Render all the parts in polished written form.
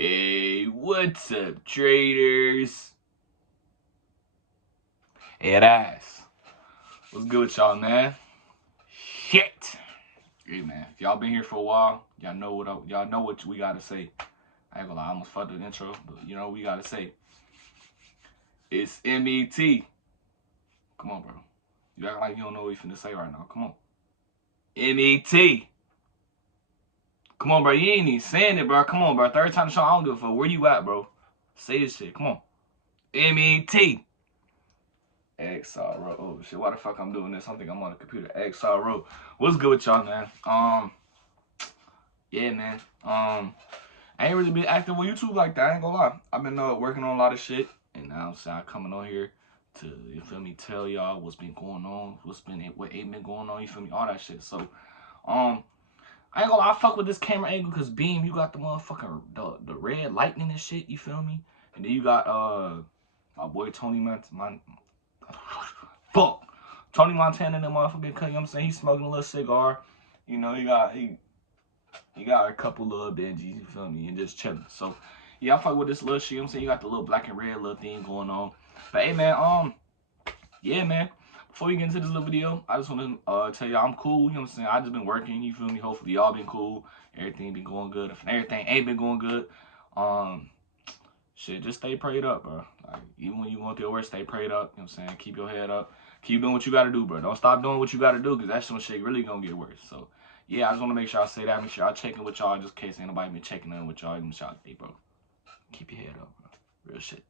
Hey, what's up, traders? Head ass. What's good with y'all, man? Shit. Hey, man. If y'all been here for a while, y'all know what we gotta say. I ain't gonna lie, I almost fucked the intro, but you know what we gotta say. It's MET. Come on, bro. You act like you don't know what you finna say right now. Come on. MET. Come on, bro. You ain't even saying it, bro. Come on, bro. Third time the show, I don't give a fuck. Where you at, bro? Say this shit. Come on. MET. XRO. Oh shit, why the fuck I'm doing this? I think I'm on the computer. XRO. What's good with y'all, man? Yeah, man. I ain't really been active on YouTube like that. I ain't gonna lie. I've been working on a lot of shit, and now I'm coming on here to, you feel me, tell y'all what's been going on, what ain't been going on. You feel me, all that shit. So, I ain't gonna lie. I fuck with this camera angle because Beam, you got the motherfucking the red lightning and shit. You feel me? And then you got my boy Tony Fuck. Tony Montana and that motherfucking cut, you know what I'm saying? He's smoking a little cigar. You know, he got a couple little Benjis, you feel me, and just chilling. So, yeah, I fuck with this little shit, you know what I'm saying? You got the little black and red little thing going on. But, hey, man, yeah, man. Before we get into this little video, I just want to tell y'all I'm cool, you know what I'm saying? I just been working, you feel me? Hopefully y'all been cool. Everything been going good. If everything ain't been going good, shit, just stay prayed up, bro. Like, even when you going through your worst, stay prayed up, you know what I'm saying? Keep your head up. Keep doing what you gotta do, bro. Don't stop doing what you gotta do, because that's when shit really gonna get worse. So, yeah, I just want to make sure I say that. Make sure I check in with y'all, just in case anybody been checking in with y'all. Even y'all, hey, bro, keep your head up, bro. Real shit.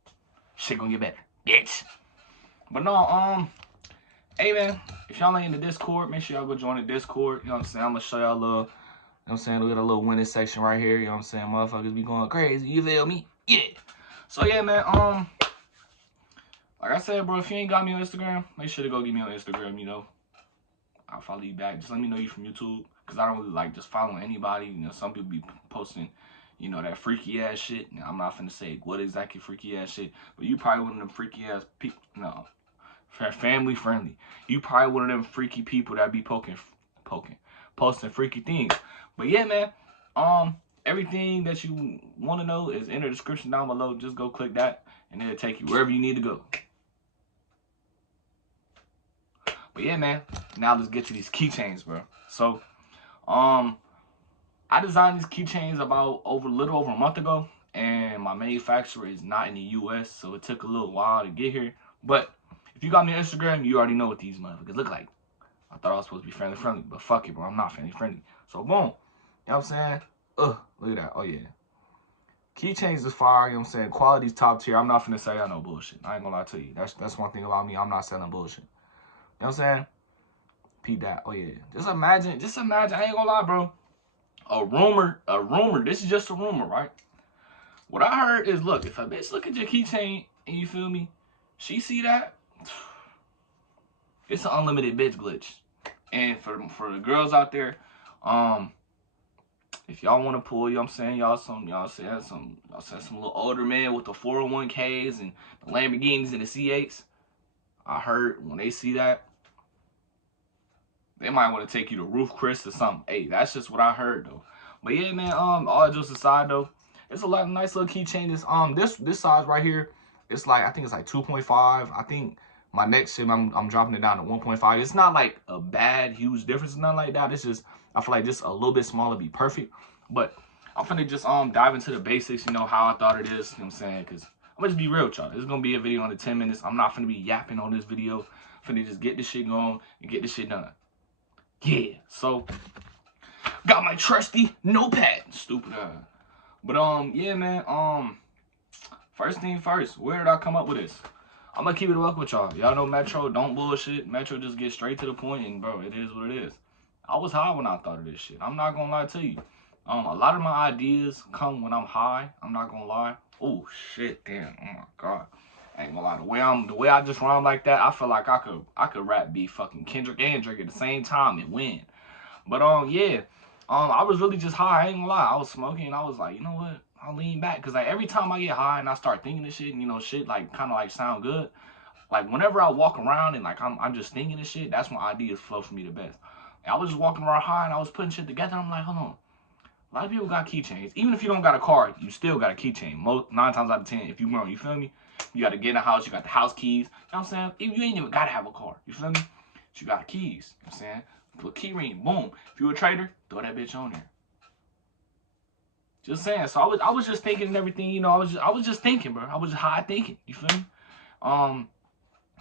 Shit gonna get better, bitch. But no, hey, man, if y'all ain't in the Discord, make sure y'all go join the Discord. You know what I'm saying? I'm gonna show y'all a little, you know what I'm saying? We got a little winning section right here. You know what I'm saying? Motherfuckers be going crazy. You feel me? Yeah. So, yeah, man, like I said, bro, if you ain't got me on Instagram, make sure to go get me on Instagram, you know. I'll follow you back. Just let me know you from YouTube, because I don't really like just following anybody. You know, some people be posting, you know, that freaky ass shit. Now, I'm not finna say what exactly freaky ass shit, but you probably one of them freaky ass people. No, family friendly. You probably one of them freaky people that be posting freaky things. But yeah, man, everything that you want to know is in the description down below. Just go click that, and it'll take you wherever you need to go. But yeah, man, now let's get to these keychains, bro. So, I designed these keychains about a little over a month ago, and my manufacturer is not in the US, so it took a little while to get here. But if you got me on Instagram, you already know what these motherfuckers look like. I thought I was supposed to be family friendly, but fuck it, bro. I'm not family friendly. So, boom. You know what I'm saying? Look at that. Oh, yeah. Keychains is fire, you know what I'm saying? Quality's top tier. I'm not finna say I know bullshit. I ain't gonna lie to you. That's one thing about me. I'm not selling bullshit. You know what I'm saying? Peep that. Oh, yeah. Just imagine. I ain't gonna lie, bro. A rumor. This is just a rumor, right? What I heard is, look, if a bitch look at your keychain and you feel me, she see that, it's an unlimited bitch glitch. And for the girls out there, if y'all want to pull, you know what I'm saying, y'all said some little older men with the 401ks and the Lamborghinis and the C8s. I heard when they see that, they might want to take you to Roof Chris or something. Hey, that's just what I heard though. But yeah, man, all jokes aside though, it's a lot of nice little keychain. This size right here, it's like, I think it's like 2.5. I think my next ship, I'm dropping it down to 1.5. It's not like a bad, huge difference, nothing like that. It's just, I feel like just a little bit smaller be perfect. But I'm finna just dive into the basics, you know, how I thought it is, you know what I'm saying? Because I'm gonna just be real with y'all. This is gonna be a video under 10 minutes. I'm not finna be yapping on this video. I'm finna just get this shit going and get this shit done. Yeah, so got my trusty notepad, stupid ass. But yeah, man. First thing first, where did I come up with this? I'm gonna keep it up with y'all. Y'all know Metro don't bullshit. Metro just get straight to the point, and bro, it is what it is. I was high when I thought of this shit. I'm not gonna lie to you. A lot of my ideas come when I'm high. I'm not gonna lie. Oh shit, damn. Oh my god. I ain't gonna lie. The way I just rhyme like that, I feel like I could rap be fucking Kendrick and Drake at the same time and win. But yeah. I was really just high. I ain't gonna lie. I was smoking and I was like, you know what? I'll lean back. Cause like every time I get high and I start thinking this shit and, you know, shit like kind of like sound good. Like whenever I walk around and like I'm just thinking this shit, that's when ideas flow for me the best. And I was just walking around high and I was putting shit together. I'm like, hold on. A lot of people got keychains. Even if you don't got a car, you still got a keychain. 9 times out of 10, if you grown, you feel me? You got to get in the house, you got the house keys. You know what I'm saying? You ain't even got to have a car. You feel me? But you got the keys. You know what I'm saying? Put key ring, boom. If you a trader, throw that bitch on there. Just saying. So I was just thinking and everything, you know, I was just thinking, bro. I was just high thinking. You feel me?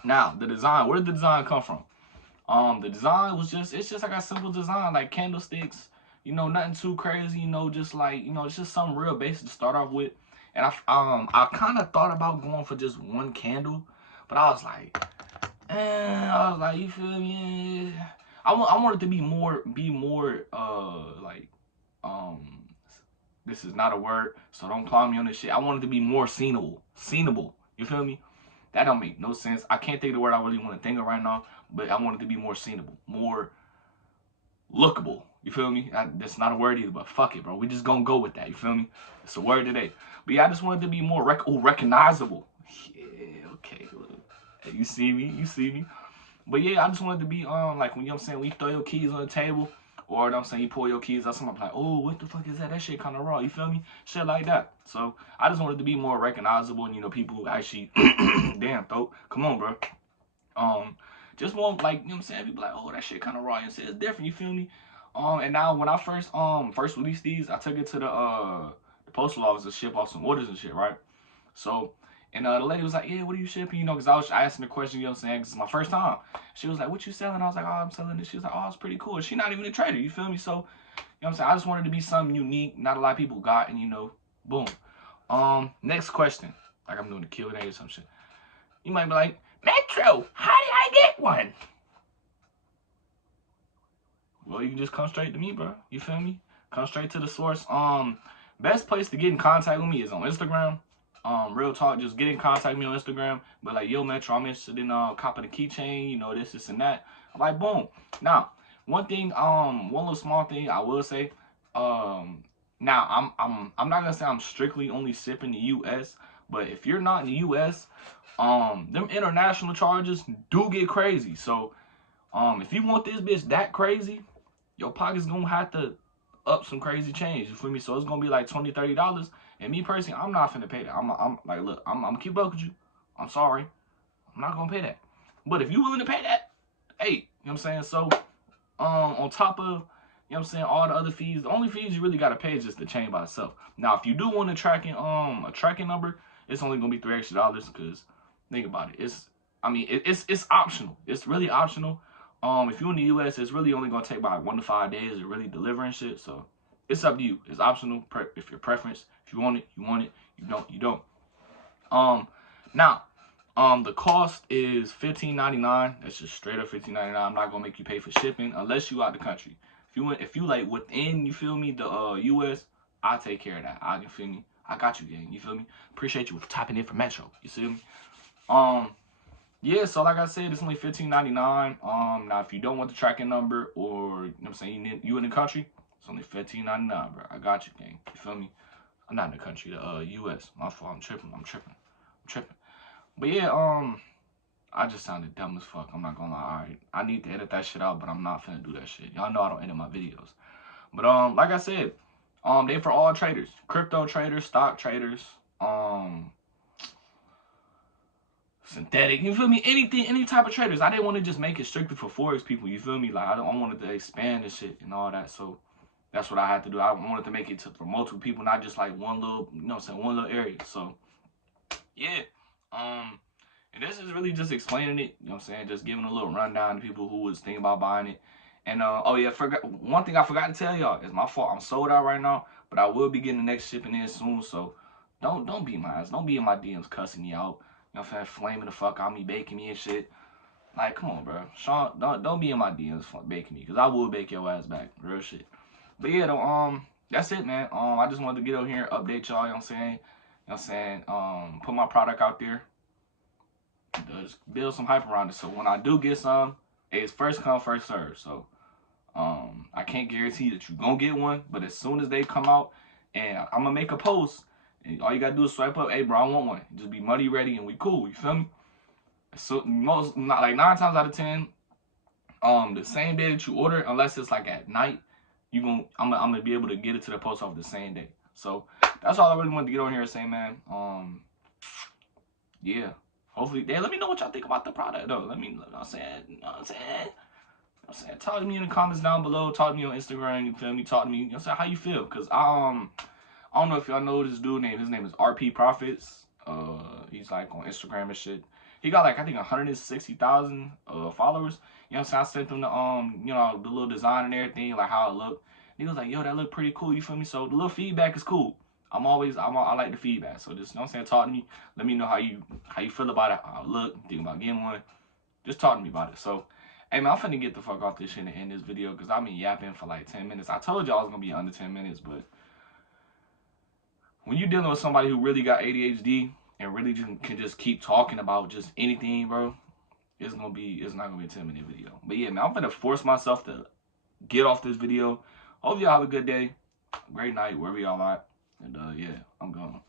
Now the design, where did the design come from? The design was it's just like a simple design, like candlesticks, you know, nothing too crazy, you know, just like, you know, it's just something real basic to start off with. And I kind of thought about going for just one candle, but I was like, you feel me? I wanted to be more, like, this is not a word, so don't call me on this shit. I wanted to be more seenable. You feel me? That don't make no sense. I can't think of the word I really want to think of right now, but I wanted to be more seenable, more lookable. You feel me? That's not a word either, but fuck it, bro. We just gonna go with that. You feel me? It's a word today. But yeah, I just wanted to be more recognizable. Yeah, okay. Hey, you see me? You see me? But yeah, I just wanted to be like, you know what I'm saying, when you throw your keys on the table, or you know what I'm saying, you pull your keys out, somebody's like, oh, what the fuck is that? That shit kind of raw. You feel me? Shit like that. So I just wanted to be more recognizable, and you know, people actually, damn, throat, come on, bro. Just want, like, you know what I'm saying, people like, oh, that shit kind of raw. You know what I'm saying? It's different. You feel me? And now when I first released these, I took it to the postal office to ship off some orders and shit, right? So, and the lady was like, yeah, what are you shipping? You know, because I was asking the question, you know what I'm saying, because it's my first time. She was like, what you selling? I was like, oh, I'm selling this. She was like, oh, it's pretty cool. She not even a trader, you feel me? So, you know what I'm saying, I just wanted to be something unique, not a lot of people got, and you know, boom. Next question. Like I'm doing the Q&A or some shit. You might be like, Metro, how did I get one? Well, you can just come straight to me, bro. You feel me? Come straight to the source. Best place to get in contact with me is on Instagram. Real talk, just get in contact with me on Instagram. But like, yo, Metro, I'm interested in copying a keychain, you know, this and that. I'm like, boom. Now, one thing, one little small thing I will say, now I'm not gonna say I'm strictly only shipping the US, but if you're not in the US, them international charges do get crazy. So, if you want this bitch that crazy, your pocket's gonna have to up some crazy change. You feel me? So it's gonna be like $20, $30. And me personally, I'm not finna pay that. I'm like, look, I'm gonna keep up with you. I'm sorry. I'm not gonna pay that. But if you willing to pay that, hey, you know what I'm saying? So, on top of, you know what I'm saying, all the other fees, the only fees you really gotta pay is just the chain by itself. Now, if you do want a tracking number, it's only gonna be $3 extra, because think about it. It's optional. It's really optional. If you're in the US, it's really only gonna take about 1 to 5 days to really deliver and shit. So it's up to you. It's optional if your preference. If you want it, you want it. You don't, you don't. Now, the cost is $15.99. That's just straight up $15.99. I'm not gonna make you pay for shipping unless you out the country. If you like within, you feel me, the US, I'll take care of that. You feel me? I got you, gang. You feel me? Appreciate you for tapping in for Metro. You see me? Yeah, so like I said, it's only $15.99. Now if you don't want the tracking number, or you know what I'm saying, you in the country, it's only $15.99, bro. I got you, gang. You feel me? I'm not in the country, the US. My fault. I'm tripping. But yeah, I just sounded dumb as fuck. I'm not gonna lie. Alright. I need to edit that shit out, but I'm not finna do that shit. Y'all know I don't edit my videos. But like I said, they for all traders. Crypto traders, stock traders, synthetic, you feel me? Anything, any type of traders. I didn't want to just make it strictly for forex people, you feel me? Like I wanted to expand this shit and all that. So that's what I had to do. I wanted to make it for multiple people, not just like one little, you know what I'm saying, one little area. So yeah. And this is really just explaining it, you know what I'm saying? Just giving a little rundown to people who was thinking about buying it. And oh yeah, one thing I forgot to tell y'all, is my fault. I'm sold out right now, but I will be getting the next shipping in soon. So don't be my ass. Don't be in my DMs cussing me out. You know what I'm saying? Flaming the fuck out me, baking me and shit. Like, come on, bro. Sean, don't be in my DMs baking me, because I will bake your ass back. Real shit. But yeah, though, that's it, man. I just wanted to get over here and update y'all, you know what I'm saying? You know what I'm saying? Put my product out there. Just build some hype around it. So when I do get some, it's first come, first serve. So I can't guarantee that you're gonna get one, but as soon as they come out, and I'm gonna make a post, and all you gotta do is swipe up, hey bro, I want one. Just be money ready and we cool, you feel me? So not like 9 times out of 10, the same day that you order, unless it's like at night, I'm gonna be able to get it to the post office the same day. So that's all I really wanted to get on here and say, man. Yeah. Hopefully, let me know what y'all think about the product though. Let me, you know what I'm saying, you know what I'm saying. I'm saying, talk to me in the comments down below. Talk to me on Instagram. You feel me? Talk to me. You know what I'm saying? How you feel? Cause I don't know if y'all know this dude name. His name is RP Profits. He's like on Instagram and shit. He got like I think 160,000 followers. You know what I'm saying? I sent him the you know, the little design and everything, like how it looked. He was like, yo, that look pretty cool. You feel me? So the little feedback is cool. I like the feedback. So just, you know what I'm saying? Talk to me. Let me know how you feel about it. How it look. Think about getting one. Just talk to me about it. So, hey man, I'm finna get the fuck off this shit and end this video because I've been yapping for like 10 minutes. I told y'all I was gonna be under 10 minutes, but when you're dealing with somebody who really got ADHD and really can just keep talking about just anything, bro, it's not gonna be a 10-minute video. But yeah, man, I'm gonna force myself to get off this video. Hope y'all have a good day, great night, wherever y'all at. And yeah, I'm gone.